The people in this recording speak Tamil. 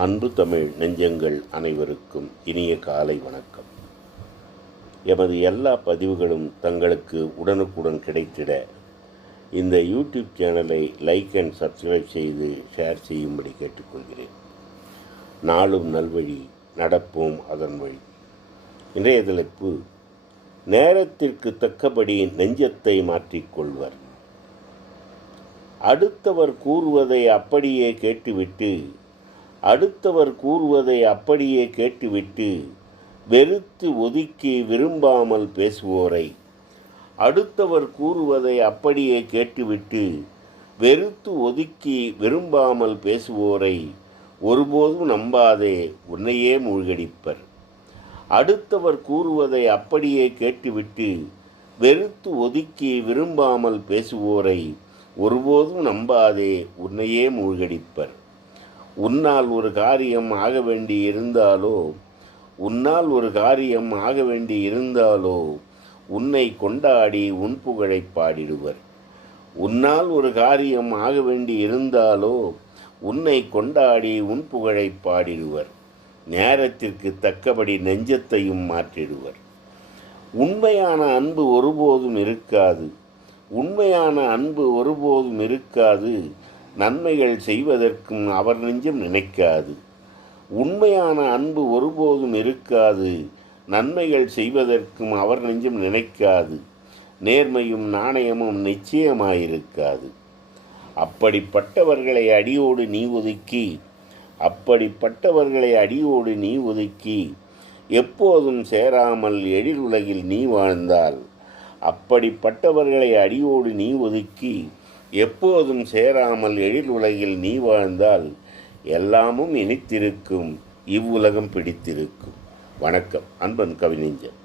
அன்பு தமிழ் நெஞ்சங்கள் அனைவருக்கும் இனிய காலை வணக்கம். எமது எல்லா பதிவுகளும் தங்களுக்கு உடனுக்குடன் கிடைத்திட இந்த யூடியூப் சேனலை லைக் அண்ட் சப்ஸ்கிரைப் செய்து ஷேர் செய்யும்படி கேட்டுக்கொள்கிறேன். நாளும் நல்வழி நடப்போம் அதன் வழி. இன்றைய தலைப்பு நேரத்திற்கு தக்கபடி நெஞ்சத்தை மாற்றிக்கொள்வர். அடுத்தவர் கூறுவதை அப்படியே கேட்டுவிட்டு அடுத்தவர் கூறுவதை அப்படியே கேட்டுவிட்டு வெறுத்து ஒதுக்கி விரும்பாமல் பேசுவோரை. அடுத்தவர் கூறுவதை அப்படியே கேட்டுவிட்டு வெறுத்து ஒதுக்கி விரும்பாமல் பேசுவோரை ஒருபோதும் நம்பாதே உன்னையே மூழ்கடிப்பர். அடுத்தவர் கூறுவதை அப்படியே கேட்டுவிட்டு வெறுத்து ஒதுக்கி விரும்பாமல் பேசுவோரை ஒருபோதும் நம்பாதே உன்னையே மூழ்கடிப்பர். உன்னால் ஒரு காரியம் ஆக வேண்டி இருந்தாலோ உன்னால் ஒரு காரியம் ஆக வேண்டி இருந்தாலோ உன்னை கொண்டாடி உன் புகழை பாடிடுவர். உன்னால் ஒரு காரியம் ஆக வேண்டி இருந்தாலோ உன்னை கொண்டாடி உன் புகழை பாடிடுவர். நேரத்திற்கு தக்கபடி நெஞ்சத்தையும் மாற்றிடுவர். உண்மையான அன்பு ஒருபோதும் இருக்காது. உண்மையான அன்பு ஒருபோதும் இருக்காது. நன்மைகள் செய்வதற்கும் அவர் நெஞ்சம் நினைக்காது. உண்மையான அன்பு ஒருபோதும் இருக்காது. நன்மைகள் செய்வதற்கும் அவர் நெஞ்சம் நினைக்காது. நேர்மையும் நாணயமும் நிச்சயமாயிருக்காது. அப்படிப்பட்டவர்களை அடியோடு நீ ஒதுக்கி அப்படிப்பட்டவர்களை அடியோடு நீ ஒதுக்கி எப்போதும் சேராமல் எழில் உலகில் நீ வாழ்ந்தால் அப்படிப்பட்டவர்களை அடியோடு நீ ஒதுக்கி எப்போதும் சேராமல் எழில் உலகில் நீ வாழ்ந்தால் எல்லாமும் இனித்திருக்கும். இவ்வுலகம் பிடித்திருக்கும். வணக்கம். அன்பன் கவிஞர்